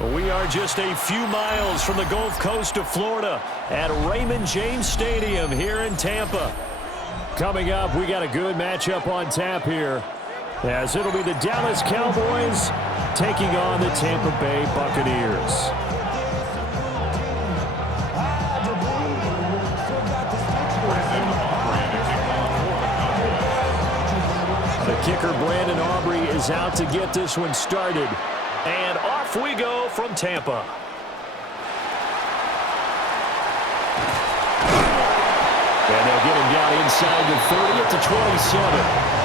We are just a few miles from the Gulf Coast of Florida at Raymond James Stadium here in Tampa. Coming up, we got a good matchup on tap here, as it'll be the Dallas Cowboys taking on the Tampa Bay Buccaneers. The kicker, Brandon Aubrey, is out to get this one started. And off we go from Tampa. And they'll get him down inside the 30 at the 27.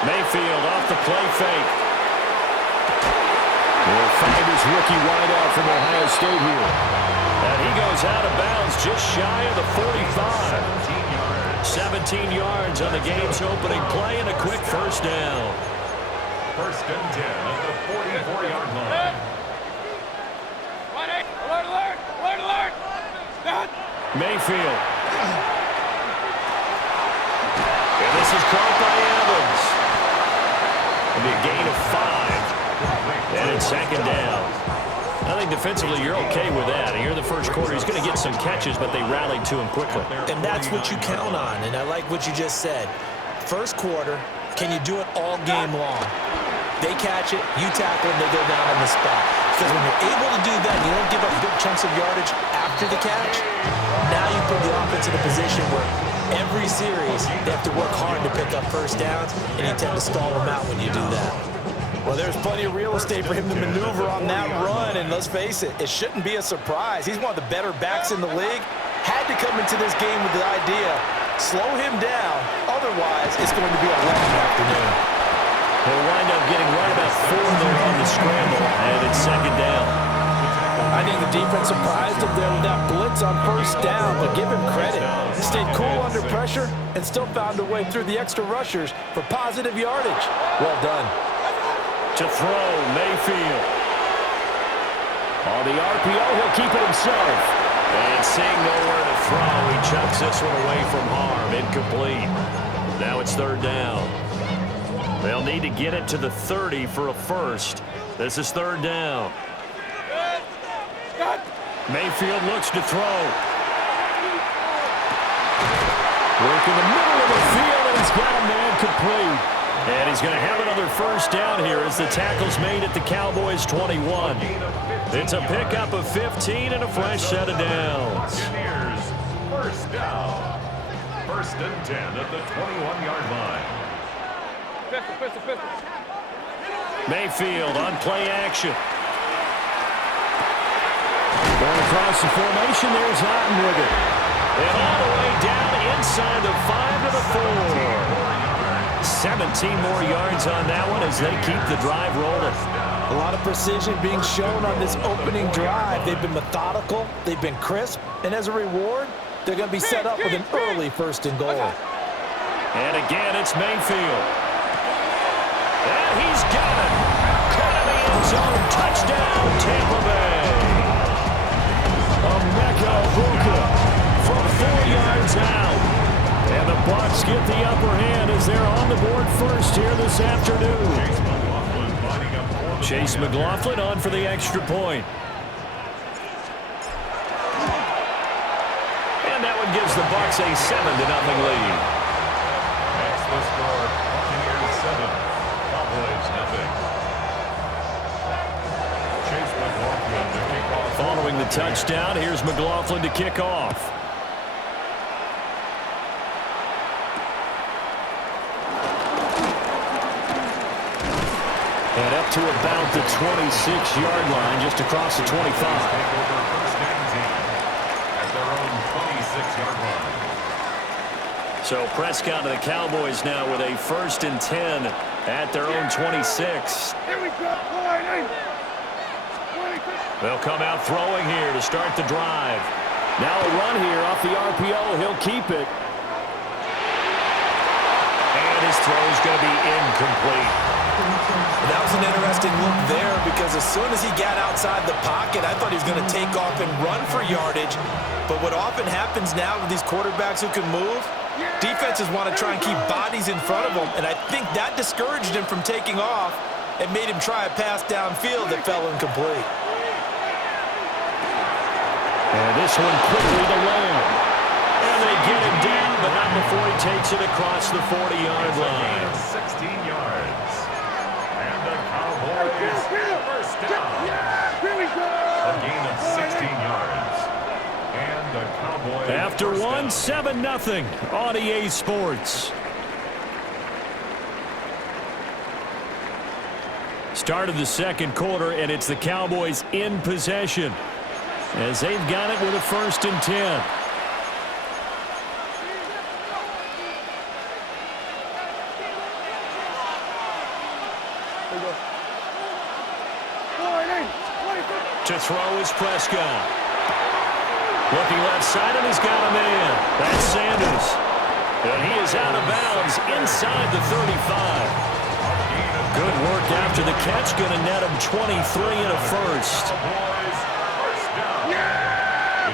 Mayfield off the play fake. Will find his rookie wideout from Ohio State here. And he goes out of bounds just shy of the 45. 17 yards on the game's opening play and a quick first down. First and 10 at the 44-yard line. Alert, alert, alert, alert. Mayfield. And this is caught by Evans. It'll be a gain of 5. And it's second down. I think defensively you're okay with that. And here in the first quarter, he's going to get some catches, but they rallied to him quickly. And that's what you count on. And I like what you just said. First quarter, can you do it all game long? They catch it, you tackle them, they go down on the spot. Because when you're able to do that, you don't give up big chunks of yardage after the catch. Now you put the offense in a position where every series they have to work hard to pick up first downs, and you tend to stall them out when you do that. Well, there's plenty of real estate for him to maneuver on that run, and let's face it, it shouldn't be a surprise. He's one of the better backs in the league. Had to come into this game with the idea, slow him down, otherwise it's going to be a long afternoon. He'll wind up getting right about 4 there on the scramble, and it's second down. I think the defense surprised him there with that blitz on first down, but give him credit. He stayed cool under pressure and still found a way through the extra rushers for positive yardage. Well done. To throw, Mayfield. On the RPO, he'll keep it himself. And seeing nowhere to throw, he chucks this one away from harm. Incomplete. Now it's third down. They'll need to get it to the 30 for a first. This is third down. Mayfield looks to throw. Work in the middle of the field, and he's got a man complete. And he's going to have another first down here as the tackle's made at the Cowboys' 21. It's a pickup of 15 and a fresh set of downs. Buccaneers, first down. First and 10 at the 21-yard line. Mayfield on play action. Going across the formation, there's Otten with it. And all the way down inside the 5 to the 4. 17 more yards on that one as they keep the drive rolling. A lot of precision being shown on this opening drive. They've been methodical, they've been crisp, and as a reward, they're going to be set up with an early first and goal. And again, it's Mayfield. And he's got it. Caught in the end zone. Touchdown, Tampa Bay. Emeka Egbuka from 4 yards out. And the Bucs get the upper hand as they're on the board first here this afternoon. Chase McLaughlin on for the extra point. And that one gives the Bucs a 7-0 lead. That's the score. Buccaneers 7. Cowboys nothing. Chase McLaughlin to kick off. Following the touchdown, here's McLaughlin to kick off. And up to about the 26-yard line, just across the 25. Take over first and 10 at their own 26-yard line. So Prescott and the Cowboys now with a first and 10 at their own 26. Here we go. They'll come out throwing here to start the drive. Now a run here off the RPO. He'll keep it. And and his throw is going to be incomplete. That was an interesting look there because as soon as he got outside the pocket, I thought he was going to take off and run for yardage. But what often happens now with these quarterbacks who can move, defenses want to try and keep bodies in front of them, and I think that discouraged him from taking off and made him try a pass downfield that fell incomplete. And this one quickly to Lamb. And they get him down, but not before he takes it across the 40-yard line. 16 yards. And the Cowboys first down. A gain of 16 yards. And the Cowboys After first one, down. 7-0 on EA Sports. Start of the second quarter, and it's the Cowboys in possession as they've got it with a 1st and 10. To throw is Prescott. Looking left side, and he's got a man. That's Sanders. And he is out of bounds inside the 35. Good work after the catch. Going to net him 23 and a first. Cowboys first down.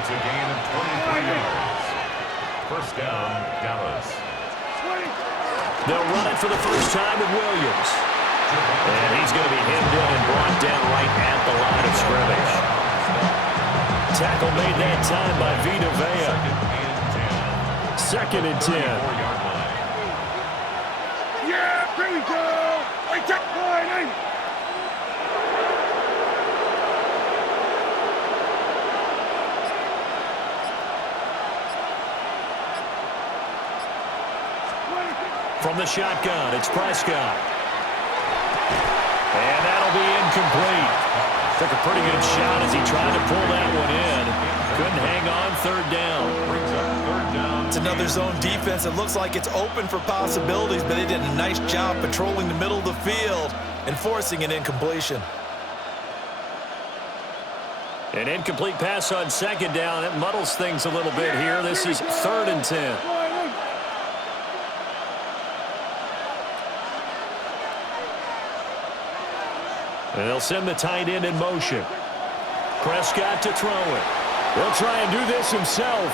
It's a gain of 23 yards. First down, Dallas. They'll run it for the first time with Williams. And he's going to be hemmed in and brought down right at the line of scrimmage. Tackle made that time by Vita Vea. 2nd and 10. Yeah, here we go. I check line. From the shotgun, it's Prescott. And that'll be incomplete. Took a pretty good shot as he tried to pull that one in. Couldn't hang on, 3rd down. It's another zone defense. It looks like it's open for possibilities, but they did a nice job patrolling the middle of the field and forcing an incompletion. An incomplete pass on 2nd down. It muddles things a little bit here. This is 3rd and 10. And they'll send the tight end in motion. Prescott to throw it. He'll try and do this himself.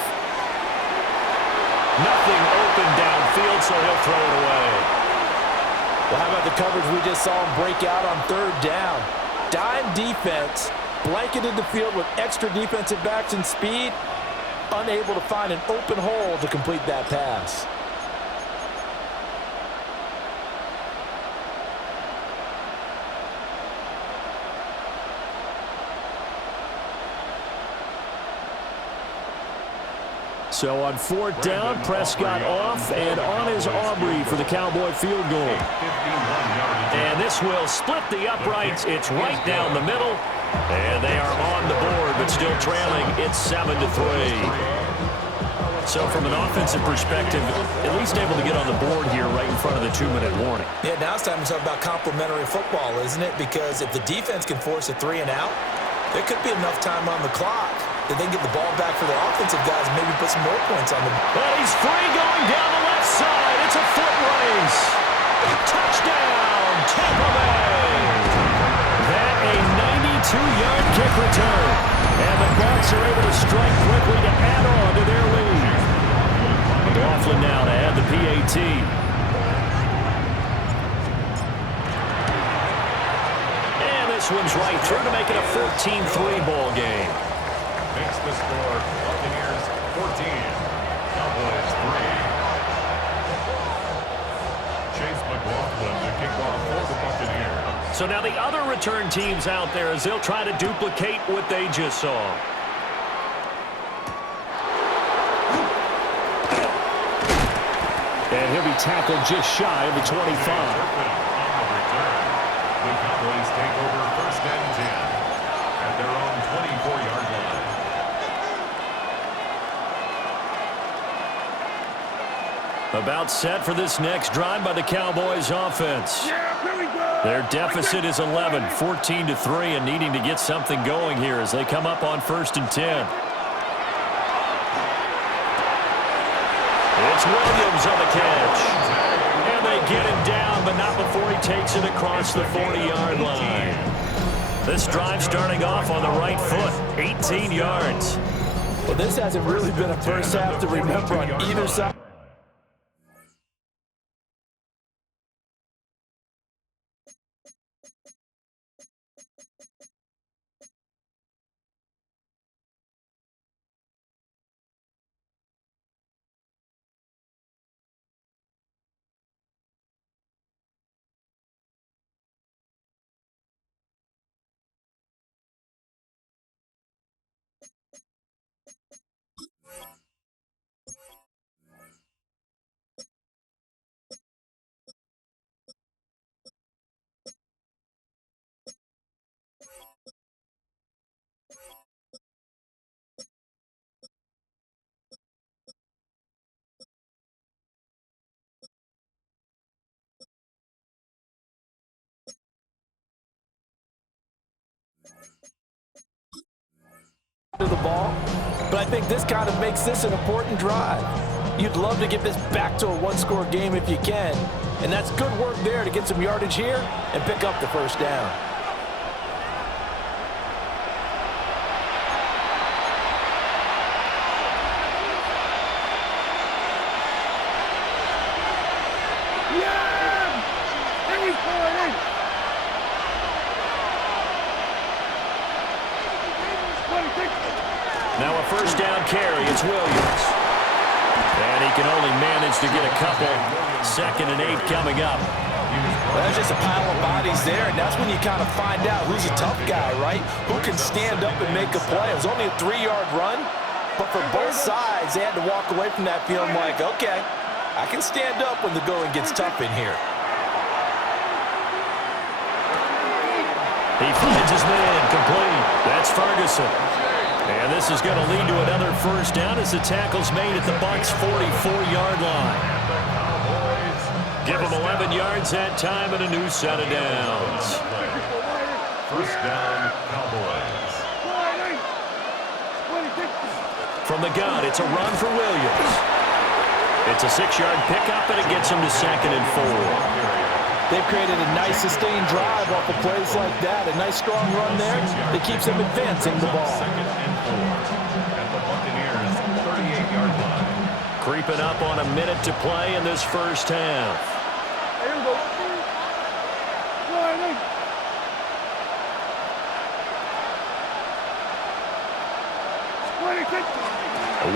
Nothing open downfield, so he'll throw it away. Well, how about the coverage we just saw him break out on 3rd down? Dime defense, blanketed the field with extra defensive backs and speed, unable to find an open hole to complete that pass. So on 4th down, Prescott off and on is Aubrey for the Cowboy field goal. And this will split the uprights. It's right down the middle. And they are on the board, but still trailing. It's 7-3. So from an offensive perspective, at least able to get on the board here right in front of the 2-minute warning. Yeah, now it's time to talk about complementary football, isn't it? Because if the defense can force a 3 and out, there could be enough time on the clock that they can get the ball back for their offensive guys and maybe put some more points on them. And he's free going down the left side. It's a foot race. Touchdown, Tampa Bay. That a 92-yard kick return. And the Bucs are able to strike quickly to add on to their lead. Laughlin now to add the PAT. And this one's right through to make it a 14-3 ball game. Makes the score Buccaneers 14, Cowboys 3. Chase McLaughlin to kick off for the Buccaneers. So now the other return teams out there as they'll try to duplicate what they just saw. And he'll be tackled just shy of the 25. On the return, the Cowboys take over 1st and 10 at their own 24-yard line. About set for this next drive by the Cowboys offense. Their deficit is 11, 14-3, and needing to get something going here as they come up on 1st and 10. It's Williams on the catch. And they get him down, but not before he takes it across the 40-yard line. This drive starting off on the right foot, 18 yards. Well, this hasn't really been a first half to remember on either side. The ball, but I think this kind of makes this an important drive. You'd love to get this back to a one-score game if you can, and that's good work there to get some yardage here and pick up the first down. Now a first down carry, it's Williams. And he can only manage to get a couple. 2nd and 8 coming up. Well, there's just a pile of bodies there, and that's when you kind of find out who's a tough guy, right? Who can stand up and make a play. It was only a 3-yard run, but for both sides, they had to walk away from that feeling like, okay, I can stand up when the going gets tough in here. He finds his man complete. That's Ferguson. And this is going to lead to another first down as the tackle's made at the Bucs' 44-yard line. Give them 11 yards that time and a new set of downs. First down, Cowboys. From the gun, it's a run for Williams. It's a 6-yard pickup, and it gets him to 2nd and 4. They've created a nice sustained drive off of plays like that. A nice strong run there that keeps them advancing the ball. 2nd and 4 at the Buccaneers' 38-yard line. Creeping up on a minute to play in this first half. Here we go.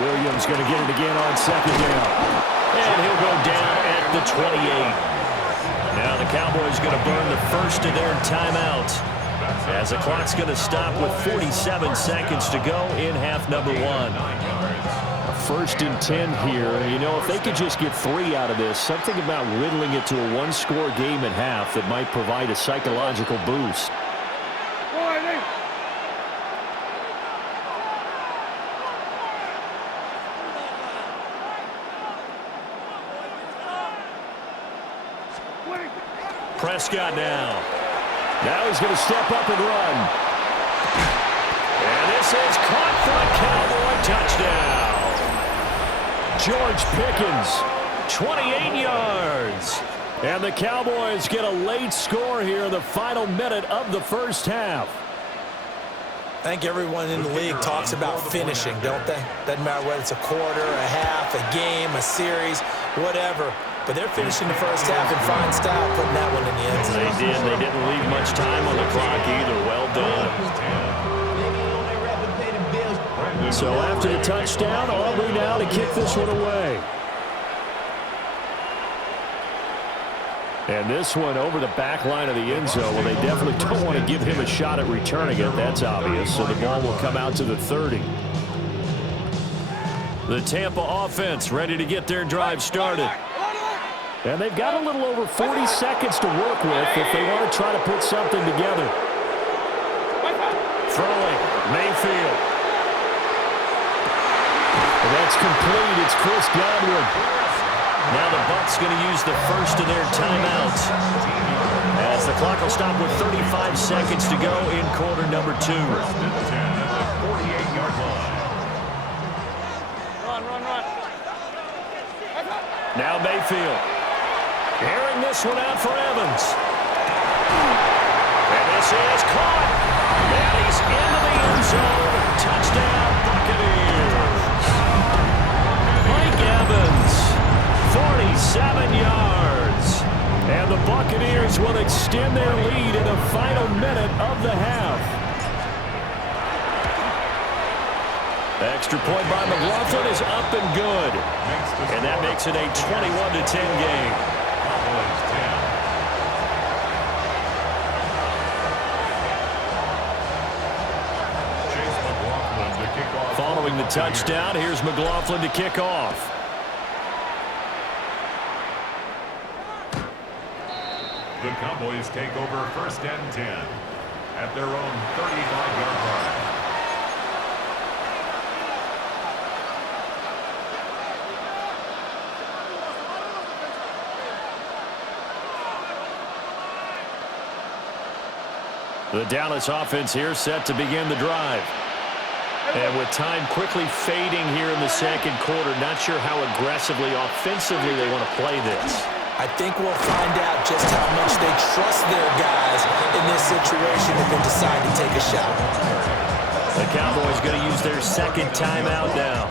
Williams going to get it again on 2nd down. And he'll go down at the 28. Now the Cowboys going to burn the first of their timeout as the clock's going to stop with 47 seconds to go in half number 1. A 1st and 10 here. You know, if they could just get 3 out of this, something about whittling it to a one-score game at half that might provide a psychological boost. Prescott now. Now he's going to step up and run. And this is caught for a Cowboy touchdown. George Pickens, 28 yards. And the Cowboys get a late score here in the final minute of the first half. I think everyone in the league talks about finishing, don't they? Doesn't matter whether it's a quarter, a half, a game, a series, whatever. But they're finishing the first half in fine style, putting that one in the end zone. They did. They didn't leave much time on the clock either. Well done. So after the touchdown, Aubrey now to kick this one away. And this one over the back line of the end zone. Well, they definitely don't want to give him a shot at returning it. That's obvious. So the ball will come out to the 30. The Tampa offense ready to get their drive started. And they've got a little over 40 seconds to work with if they want to try to put something together. Throwing, Mayfield. And that's complete. It's Chris Godwin. Now the Bucs going to use the first of their timeouts as the clock will stop with 35 seconds to go in quarter number 2. 48-yard line. Run. Now Mayfield. Airing this one out for Evans. And this is caught. And he's into the end zone. Touchdown, Buccaneers. Mike Evans, 47 yards. And the Buccaneers will extend their lead in the final minute of the half. Extra point by McLaughlin is up and good. And that makes it a 21-10 game. Following the touchdown, here's McLaughlin to kick off. The Cowboys take over 1st and 10 at their own 35-yard line. The Dallas offense here set to begin the drive. And with time quickly fading here in the second quarter, not sure how aggressively, offensively they want to play this. I think we'll find out just how much they trust their guys in this situation if they decide to take a shot. The Cowboys going to use their second timeout now,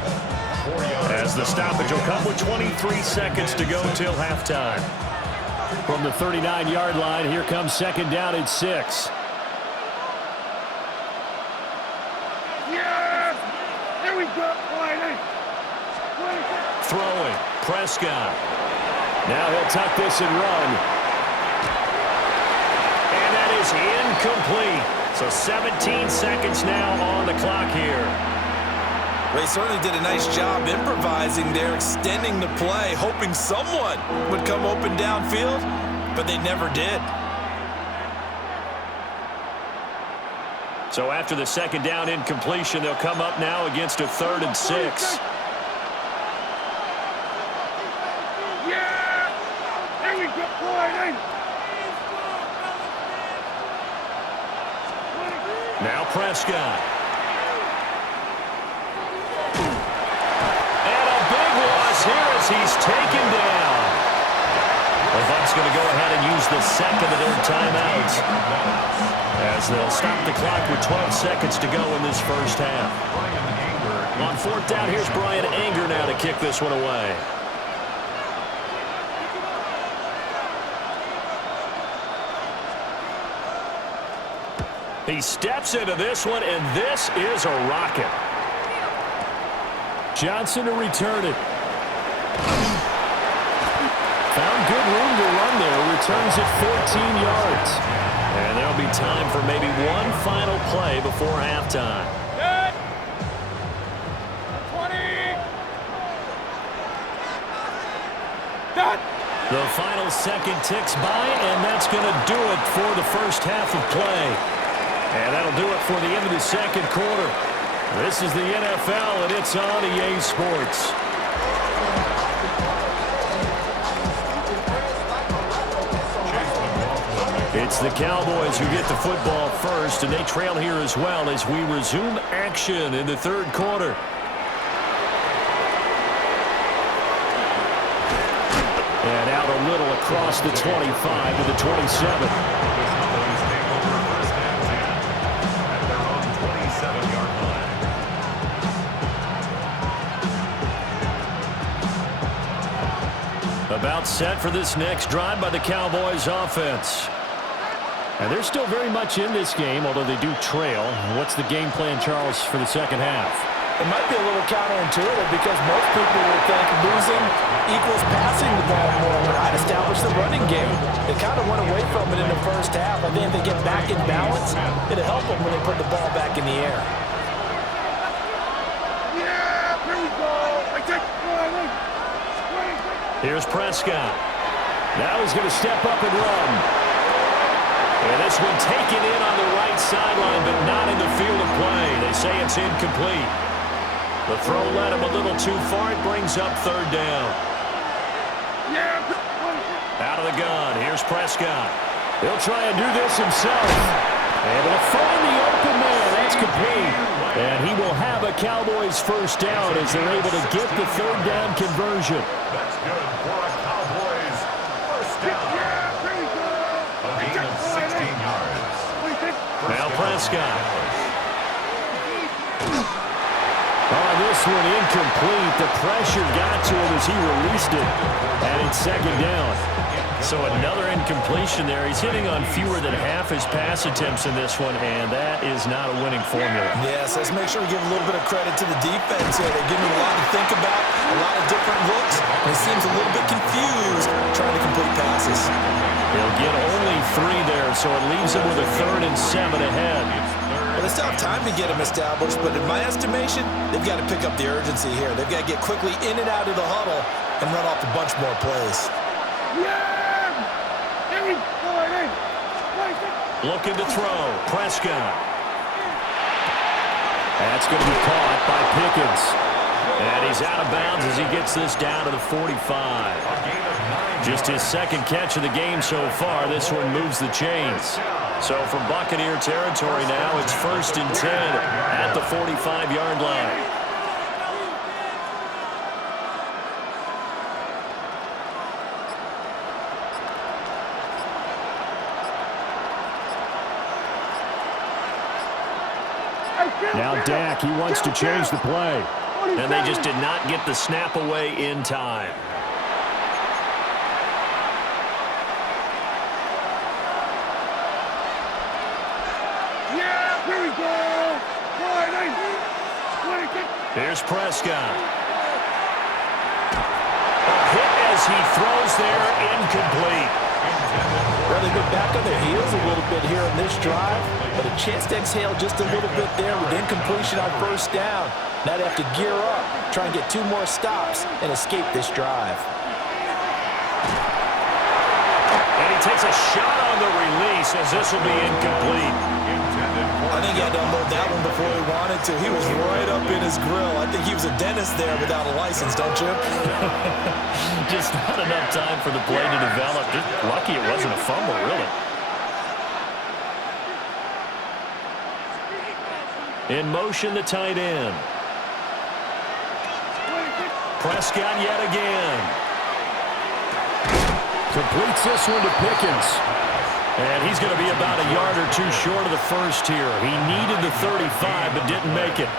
as the stoppage will come with 23 seconds to go till halftime. From the 39-yard line, here comes second down at 6. Throwing, Prescott. Now he'll tuck this and run. And that is incomplete. So 17 seconds now on the clock here. They certainly did a nice job improvising there, extending the play, hoping someone would come open downfield, but they never did. So after the second down incompletion, they'll come up now against a 3rd and 6. Now Prescott. And a big loss here as he's taken down. The Bucs going to go ahead and use the second of their timeouts, as they'll stop the clock with 12 seconds to go in this first half. On 4th down, here's Brian Anger now to kick this one away. He steps into this one, and this is a rocket. Johnson to return it. Found good room to run there. Returns it 14 yards. And there'll be time for maybe one final play before halftime. 20. The final second ticks by, and that's going to do it for the first half of play. And that'll do it for the end of the second quarter. This is the NFL, and it's on EA Sports. It's the Cowboys who get the football first, and they trail here as well as we resume action in the third quarter. And out a little across the 25 to the 27. About set for this next drive by the Cowboys offense. And they're still very much in this game, although they do trail. What's the game plan, Charles, for the second half? It might be a little counterintuitive because most people would think losing equals passing the ball more. But I'd establish the running game. They kind of went away from it in the first half. I think if they get back in balance, it'll help them when they put the ball back in the air. Yeah, here we go. Here's Prescott. Now he's going to step up and run. And this one taken in on the right sideline, but not in the field of play. They say it's incomplete. The throw led him a little too far. It brings up 3rd down. Out of the gun. Here's Prescott. He'll try and do this himself. And he'll find the open man. That's complete. And he will have a Cowboys first down as they're able to get the 3rd down conversion. That's good for a Cowboys first down. Prescott. Oh, this one incomplete. The pressure got to him as he released it. And it's second down. So another incompletion there. He's hitting on fewer than half his pass attempts in this one, and that is not a winning formula. Yes, let's make sure we give a little bit of credit to the defense here. They're giving him a lot to think about, a lot of different looks, and he seems a little bit confused trying to complete passes. He'll get only 3 there, so it leaves him with a 3rd and 7 ahead. Well, they still have time to get him established, but in my estimation, they've got to pick up the urgency here. They've got to get quickly in and out of the huddle and run off a bunch more plays. Looking to throw. Prescott. That's going to be caught by Pickens. And he's out of bounds as he gets this down to the 45. Just his 2nd catch of the game so far. This one moves the chains. So from Buccaneer territory now, it's 1st and 10 at the 45-yard line. Now Dak, he wants to change the play. And they just did not get the snap away in time. Yeah, here we go. Here's Prescott. A hit as he throws there, incomplete. Well, they've been back on their heels a little bit here in this drive, but a chance to exhale just a little bit there with incompletion on 1st down. Now they have to gear up, try and get 2 more stops, and escape this drive. And he takes a shot on the release as this will be incomplete. I think he had to unload that one before he wanted to. He was right up in his grill. I think he was a dentist there without a license, don't you? Just not enough time for the play to develop. Just lucky it wasn't a fumble, really. In motion, the tight end. Prescott yet again. Completes this one to Pickens. And he's going to be about a yard or 2 short of the first here. He needed the 35, but didn't make it.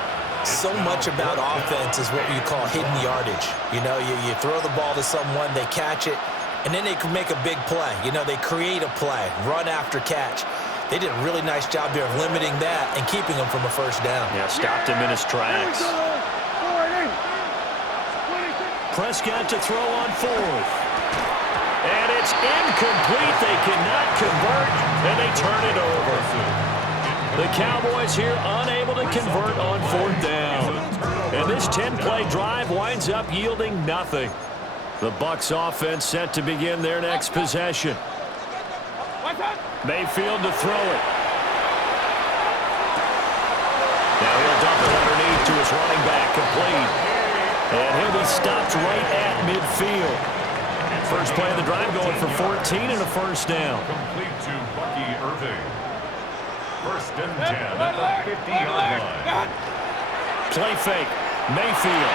So much about offense is what you call hidden yardage. You know, you throw the ball to someone, they catch it, and then they can make a big play. You know, they create a play, run after catch. They did a really nice job there of limiting that and keeping him from a 1st down. Yeah, stopped him in his tracks. Prescott to throw on 4th. And it's incomplete. They cannot convert, and they turn it over. The Cowboys here unable to convert on 4th down. And this 10-play drive winds up yielding nothing. The Bucs offense set to begin their next possession. Mayfield to throw it. Now he'll dump it underneath to his running back, complete. And he'll be stopped right at midfield. First play of the drive going for 14 and a 1st down. Complete to Bucky Irving. 1st and 10 at the 50-yard line. Play fake. Mayfield.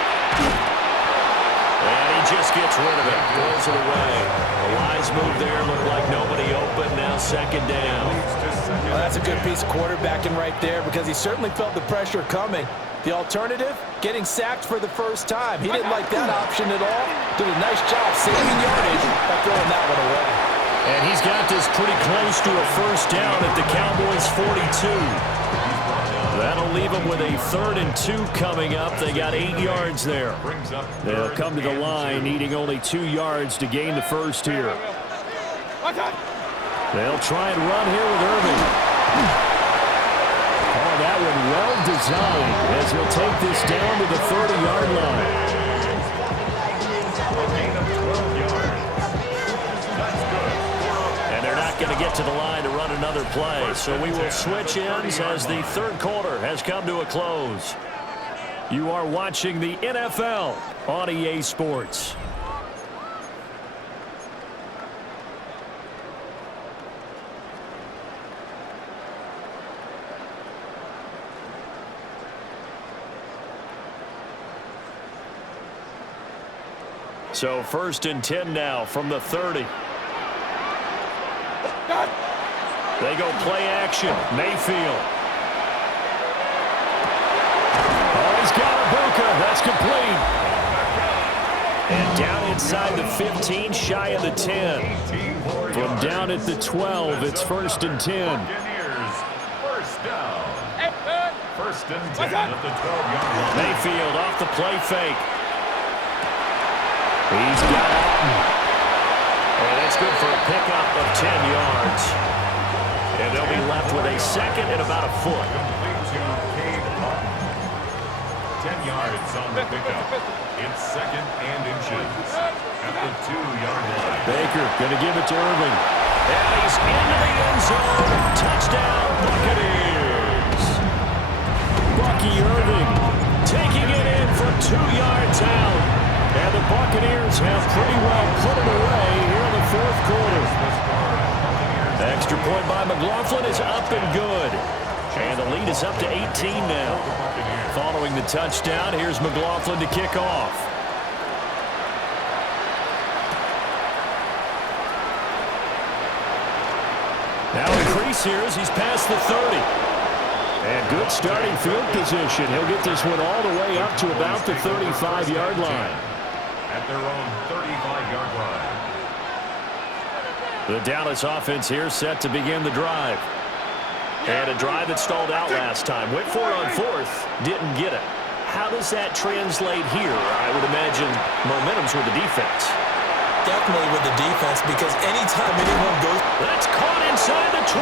And he just gets rid of it. Throws it away. A wise move there. Looked like nobody open. Now 2nd down. Well, that's a good piece of quarterbacking right there because he certainly felt the pressure coming. The alternative, getting sacked for the 1st time. He didn't like that option at all. Did a nice job saving yardage by throwing that one away. And he's got this pretty close to a 1st down at the Cowboys' 42. That'll leave them with a 3rd and 2 coming up. They got 8 yards there. They'll come to the line needing only 2 yards to gain the 1st here. They'll try and run here with Irving. Oh, that one well designed as he'll take this down to the 30-yard line. And they're not going to get to the line to run another play. So we will switch ends as the 3rd quarter has come to a close. You are watching the NFL on EA Sports. So 1st and 10 now from the 30. They go play action. Mayfield. Oh, he's got a Bucca. That's complete. And down inside the 15, shy of the 10. From down at the 12, it's 1st and 10. Buccaneers, first down. First and 10 at the 12-yard line. Mayfield off the play fake. He's got Alton. And it's good for a pickup of 10 yards. And they'll be left with a second and about a foot. Complete to Cade Alton. 10 yards on the pickup. It's second and inches at the 2-yard line. Baker going to give it to Irving. And he's into the end zone. Touchdown, Buccaneers. Bucky Irving taking it in from 2 yards out. And the Buccaneers have pretty well put it away here in the 4th quarter. Extra point by McLaughlin is up and good. And the lead is up to 18 now. Following the touchdown, here's McLaughlin to kick off. Now increase here as he's past the 30. And good starting field position. He'll get this one all the way up to about the 35-yard line. At their own 35-yard line. The Dallas offense here set to begin the drive. And a drive that stalled out last time. Went for it on 4th, didn't get it. How does that translate here? I would imagine momentum's with the defense. Definitely with the defense, because anytime anyone goes... That's caught inside the 20.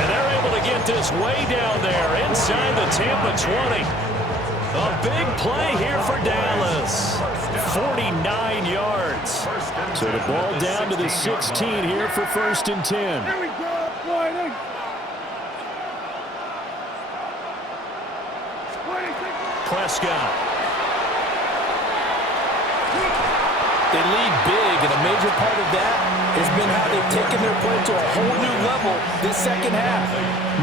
And they're able to get this way down there inside the Tampa 20. A big play here for Dallas. 49 yards. So the ball down to the 16 here for 1st and 10. Here we go. Sliding. Prescott. They lead big, and a major part of that has been how they've taken their play to a whole new level this second half.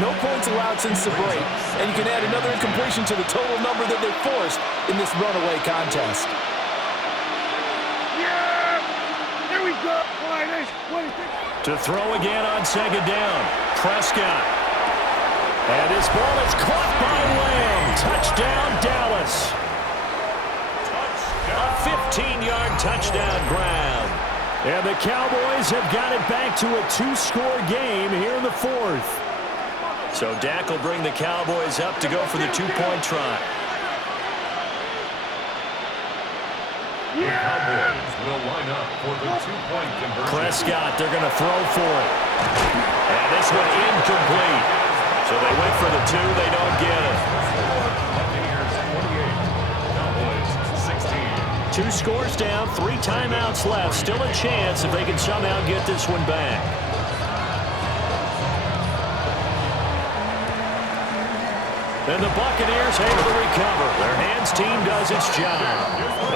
No points allowed since the break, and you can add another incompletion to the total number that they forced in this runaway contest. Yeah! Here we go. Sliding. To throw again on 2nd down. Prescott. And his ball is caught by Lamb. Touchdown, Dallas. A 15-yard touchdown grab. And the Cowboys have got it back to a 2-score game here in the 4th. So Dak will bring the Cowboys up to go for the 2-point try. The Cowboys will line up for the 2-point conversion. Prescott, they're going to throw for it. And this one incomplete. So they went for the 2, they don't get it. Buccaneers 28, Cowboys 16. 2 scores down, 3 timeouts left. Still a chance if they can somehow get this one back. Then the Buccaneers able to recover. Their hands team does its job.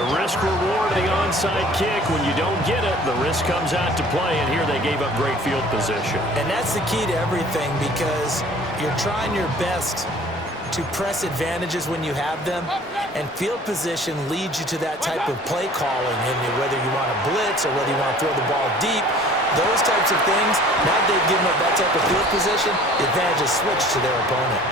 The risk-reward of the onside kick. When you don't get it, the risk comes out to play, and here they gave up great field position. And that's the key to everything, because you're trying your best to press advantages when you have them, and field position leads you to that type of play calling, and whether you want to blitz or whether you want to throw the ball deep, those types of things, now they've given up that type of field position, the advantage is switched to their opponent.